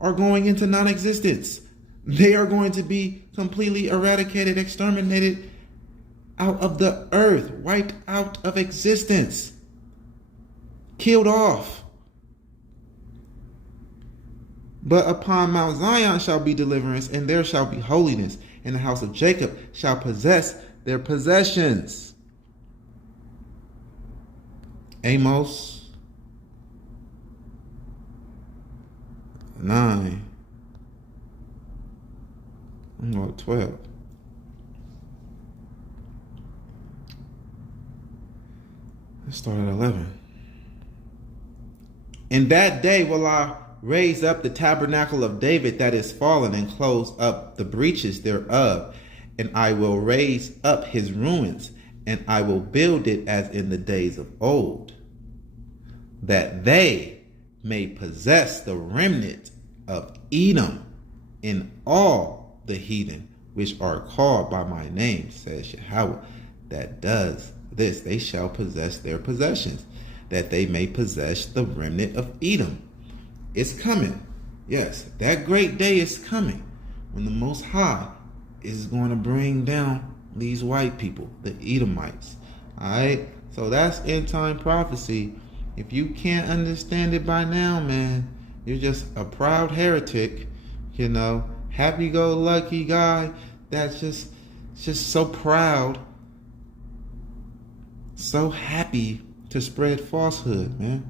are going into non-existence. They are going to be completely eradicated, exterminated out of the earth, wiped out of existence, killed off. But upon Mount Zion shall be deliverance, and there shall be holiness, and the house of Jacob shall possess their possessions. Amos 9. I'm going to 12. Let's start at 11. In that day will I raise up the tabernacle of David that is fallen, and close up the breaches thereof, and I will raise up his ruins, and I will build it as in the days of old, that they may possess the remnant of Edom in all the heathen which are called by my name, says Yahweh, that does this. They shall possess their possessions, that they may possess the remnant of Edom. It's coming. Yes, that great day is coming when the Most High is going to bring down these white people, the Edomites. All right? So that's end time prophecy. If you can't understand it by now, man, you're just a proud heretic, happy-go-lucky guy that's just so proud, so happy to spread falsehood, man.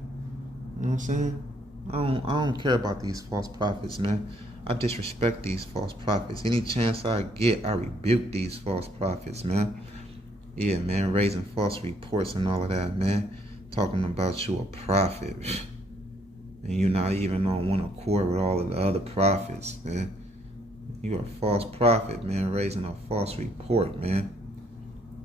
You know what I'm saying? I don't care about these false prophets, man. I disrespect these false prophets. Any chance I get, I rebuke these false prophets, man. Yeah, man, raising false reports and all of that, man. Talking about you a prophet. And you're not even on one accord with all of the other prophets, man. You're a false prophet, man, raising a false report, man.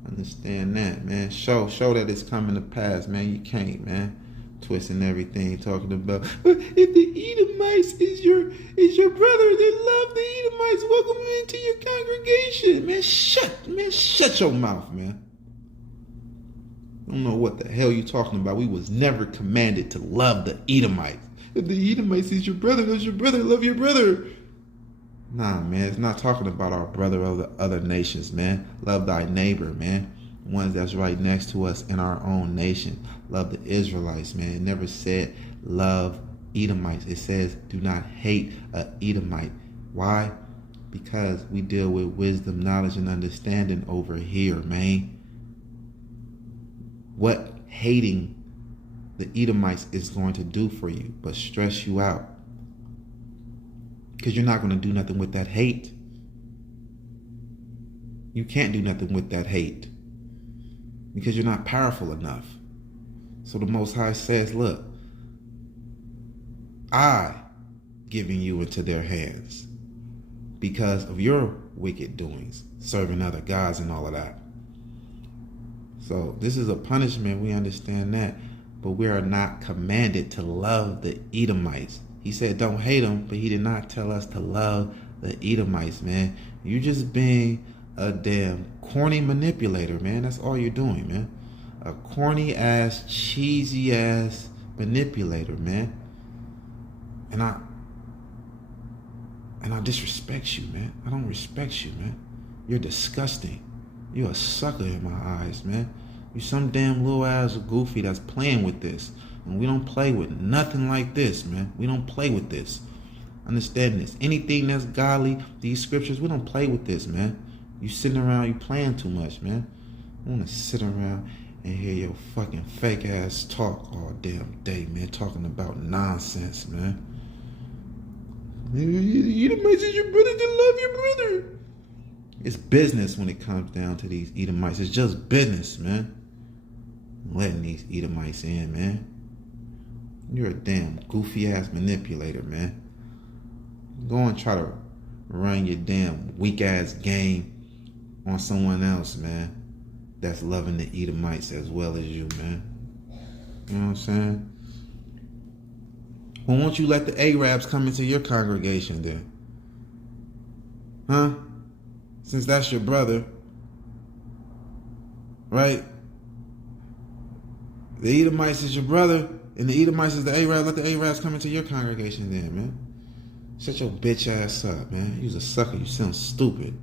Understand that, man. Show that it's coming to pass, man. You can't, man. Twisting everything, talking about if the Edomites is your brother, then love the Edomites. Welcome them into your congregation, man. Shut your mouth, man. I don't know what the hell you talking about. We was never commanded to love the Edomites. If the Edomites is your brother, that's your brother. Love your brother. Nah, man. It's not talking about our brother of the other nations, man. Love thy neighbor, man. Ones that's right next to us in our own nation. Love the Israelites, man. It never said love Edomites. It says do not hate a Edomite. Why? Because we deal with wisdom, knowledge, and understanding over here, man. What hating the Edomites is going to do for you but stress you out. Because you're not going to do nothing with that hate. You can't do nothing with that hate. Because you're not powerful enough. So the Most High says, look, I giving you into their hands because of your wicked doings, serving other gods and all of that. So this is a punishment, we understand that, but we are not commanded to love the Edomites. He said don't hate them, but he did not tell us to love the Edomites, man. You just being a damn corny manipulator, man. That's all you're doing, man. A corny ass, cheesy ass manipulator, man. And I disrespect you, man. I don't respect you, man. You're disgusting. You're a sucker in my eyes, man. You some damn little ass goofy that's playing with this. And we don't play with nothing like this, man. We don't play with this. Understand this. Anything that's godly, these scriptures, we don't play with this, man. You sitting around, you playing too much, man. I want to sit around and hear your fucking fake ass talk all damn day, man. Talking about nonsense, man. You the Edomites is your brother, to love your brother. It's business when it comes down to these Edomites. It's just business, man. Letting these Edomites in, man. You're a damn goofy ass manipulator, man. Go and try to run your damn weak ass game on someone else, man, that's loving the Edomites as well as you, man. You know what I'm saying? Well, won't you let the Arabs come into your congregation then? Huh? Since that's your brother, right? The Edomites is your brother, and the Edomites is the Arabs. Let the Arabs come into your congregation then, man. Shut your bitch ass up, man. You's a sucker. You sound stupid.